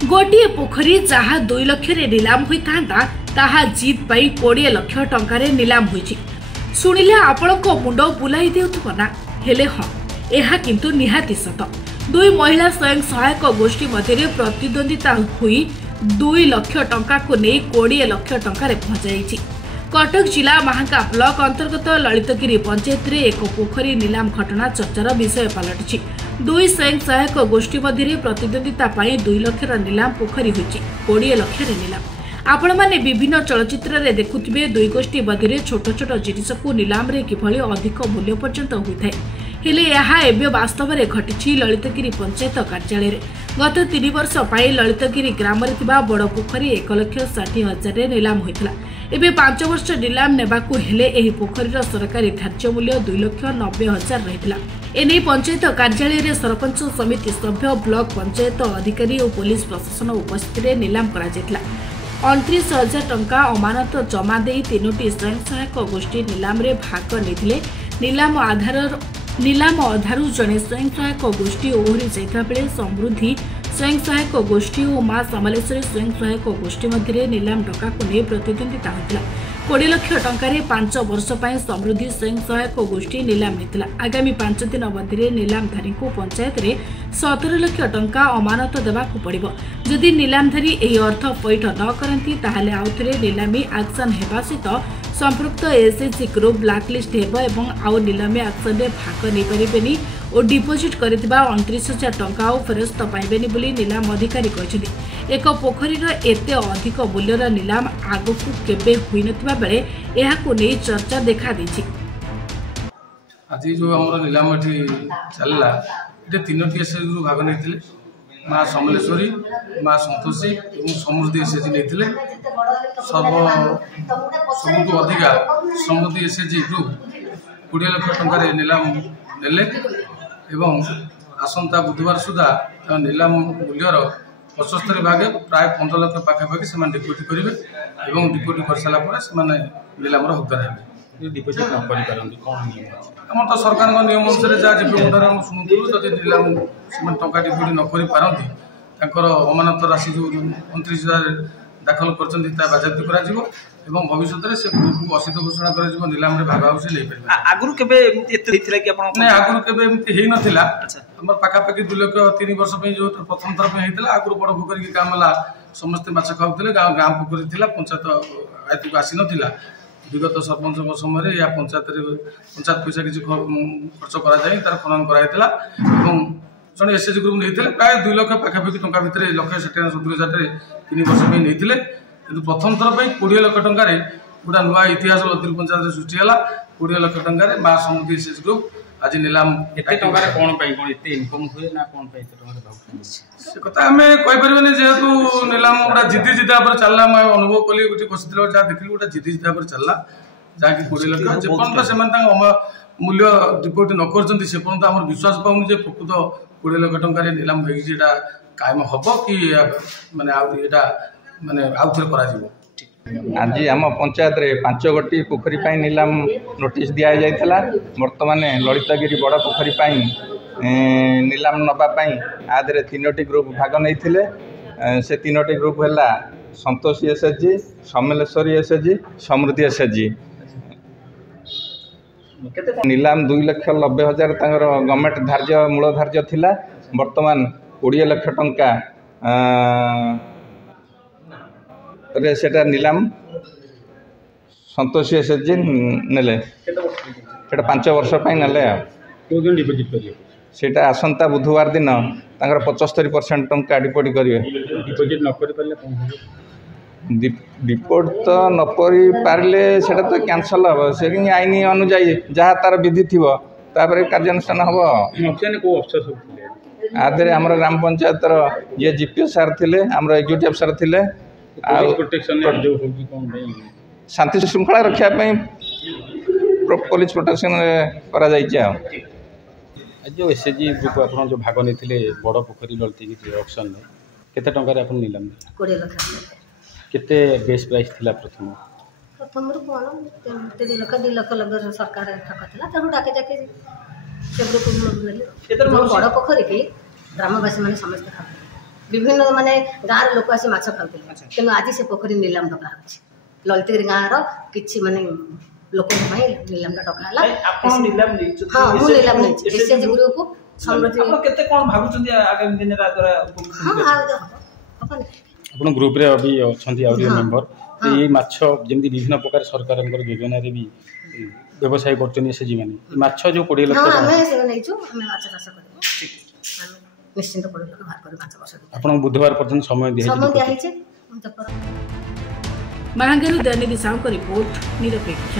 गोटे पोखरी जहाँ 2 लाख नीलाम होता ताहा जीत पाई 20 लाख टंकार नीलाम होइछि। शुणिले आपण मुंड बुलाई देउथबना हेले हाँ यह किंतु निहाती सत। 2 महिला स्वयं सहायक गोष्ठी मध्य प्रतिद्वंदिता हुई 2 लाख टंका को नहीं 20 लाख टंकार पहुंचाई। कटक जिला महांका ब्लॉक अंतर्गत ललितगिरी पंचायत रे एक पोखरी नीलाम घटना चर्चार विषय पलटि। 2 स्वयं सहायक गोष्ठी मध्य प्रतिद्वंदिता 2 लाख नीलाम पोखरी होइछि। 20 लाख नीलाम आपण माने विभिन्न चलचित्र रे देखुथिबे 2 गोष्ठी मध्य छोट छोट जिनिस को नीलाम रे किभली अधिक मूल्य पर्यंत होइथाय। हेले यह एबे वास्तव में घटी ललितगिरी पंचायत कार्यालय रे। गत 3 वर्ष पाई ललितगिरी ग्राम रे थिबा बड़ पोखरी 1,60,000 रे नीलाम होइतला। एबे 5 वर्ष नीलाम नेबाकू हेले एही पोखरीर सरकारी धार्य मूल्य 2,90,000 रहितला। एने पंचायत कार्यालय रे सरपंच समिति सभ्य ब्लॉक पंचायत अधिकारी और पुलिस प्रशासन उपस्थित रे नीलाम करा जेतला। 29,000 टंका अमानत जमा देई 3टी स्वयं सहायक गोष्ठी नीलाम रे भाग लेथिले। नीलाम अधारू जड़े स्वयं सहायक गोष्ठी ओहरी जाइता बेले समृद्धि स्वयं सहायक गोष्ठी और मां समलेश्वरी स्वयं सहायक गोष्ठी मध्य नीलाम टंका को नहीं प्रतिद्वंदिता होता। 20 लाख टंकार 5 वर्ष पर समृद्धि स्वयं सहायक गोष्ठी नीलाम नेतिला। आगामी 5 दिन मध्य नीलामधारी को पंचायत रे 17 लाख टंका अमानत देवाक पड़िबो। जदि नीलामधारी एही अर्थ पैठ न करंती ताहाले आउथरे नीलामी एक्शन हेबा सहित संपृक्त एसएचजी ग्रुप ब्लैकलिस्ट हेबो एवं आउ नीलामी एक्शन रे भाग नै परिबेनी और डिपोजिट करथिबा 29,000 टंका फेरस्त पाइबेनी बोली नीलाम अधिकारी कहछथि। एक पोखरीर एते अधिक मूल्यर नीलाम आगकू केबे हुई नथिबा बेले एहाकू नै चर्चा देखा दैछि। आज जो हमर नीलाम एठी चलला एटे 3टी एसएचजी ग्रुप भाग नैथिले। मां समलेश्वरी, मां संतोषी एवं समृद्धि एसएचजी नैथिले। सबुठू अधिका समृद्धि एसएचजी ग्रुप 20 लाख टंका नीलाम नेले एवं आसंता बुधवार सुधा नीलाम मूल्यर 75 भाग प्राय 15 लाख पाखापाखि से डिपोजिट करेंगे और डिपोजिट कर सारापर से नीलाम हकदार हे। डिपोजिट न करें कौन आम तो सरकार नियम अनुसार जहाँ जीवन शुणुलु जब नीलाम से टंका डिपोजिट न कर अमानत राशि जो 29,000 दाखल कर बाजाती कर भविष्य में से ग्रुप को असित घोषणा कर नीलाम भाग से नहीं पारे। आगुरी केबे आगुरी केबे एमती हेई नथिला। हमर पाखापाखि 2 लाख 3 वर्ष पे जो प्रथम थर पे हेइतला। आगुरी बड़ पोखरी के काम ला समस्त माछ खाउतले गाँ पोखरी थिला पंचायत आयतक आसी नथिला। विगत सरपंच समय या पंचायत पैसा किसी खर्च करा जाय तार खनन कराइतला एवं जने एसएचजी ग्रुप नैथिले प्राय 2 लाख पाखापाखि टंका भितर 1,60,70,000 3 वर्ष पे नैथिले। किंतु प्रथम थर पे 20 लाख टंका गोटा नुआ इतिहास लतिल पंचायत सृष्टि है। 20 लाख टंका मां समृद्धि एसएचजी ग्रुप आज नीलाम एते टंका कोन पई कोन एते इनकम हुए ना कोन पई एते टंका भाग से कथा हमें कहि परबेनी। जेहेतु नीलाम गोटा जिद्दी जिद्दा पर चलला मैं अनुभव कली गोटे बसिथिल जहाँ देखिली गोटा जिद्दी जिद्दा पर चलला जहाँ कि 20 लाख जेपर्यंत से मूल्य डिपोजिट न कर से पर्यंत आम विश्वास पाऊनी जे प्रकृत 20 लाख टंका नीलाम होगा कायम हम कि माने आउ थे कर। आज आम पंचायत रे 5 गोटी पोखरी पाई नीलाम नोटिस दिया जाइतला। वर्तमान ललितगिरी बड़ पोखरी पाई नीलाम नबा पाई आदरे 3टी ग्रुप भाग नैथिले। से 3टी ग्रुप है संतोषी एसएचजी, समलेश्वरी एसएचजी, समृद्धि एसएचजी। नीलाम 2,90,000 तांगर गवर्नमेंट धार्य मूल धार्य थिला। वर्तमान 20 लाख टंका रे सेटा नीलाम संतोषी एसएचजी नेले। सेटा 5 वर्ष पाई नेले। सेटा आसंता बुधवार दिन तांगर 75% टंका डिपोजिट करिवे। डिपोजिट न करि परले कोन डिपोजिट तो न करि पारले सेटा तो कैंसल हो। से आईन अनुଯାयी जहाँ तार विधि थी तापर कार्यानुष्ठान हम। को अफसर सब थिले आदरे हमर ग्राम पंचायत ये जीपीओ सार थिले, हमर एग्जीक्यूटिव सार थिले। शांति श्रृंखला रक्षा पुलिस प्रोटेक्शन करा जो एसएचजी ग्रुप आप जो भाग नहीं बड़ पोखरी ललितगिरी ऑक्शन में केते टंका रे आपन नीलाम 20 लाख केते बेस प्राइस थिला प्रथम कोन 3 लाख 2 लाख लगे सरकार ठकथिला तारु डाके जाके से ग्रुप बड़ पोखरी के ग्रामवासी माने समस्त खा विभिन्न माने गाँव लोक आसी माछ खाऊले तेणु आज से पोखरी निलाम डका होछि ललितगिरी गाँव किछि माने लोक निलाम डका हला हाँ मु निलाम नहीं एसएचजी ग्रुप समृद्धि केते कोन भाबुचंदी आगामी दिन रा द्वारा हाँ आपण ग्रुप रे अभी अछंती आउरी मेंबर ये माछ जेमती विभिन्न प्रकार सरकार योजना रे भी व्यवसाय करछन एसएचजी माने माछ जो 20 लाख हाँ हमें से नहीं छु हमें माछ चाष करबो निश्चिंत 20 लाख बाहर कर माछ वर्ष आपण बुधवार पर्यंत समय दिया है महांगेरु दैनिक साहू का रिपोर्ट निरपेक्ष।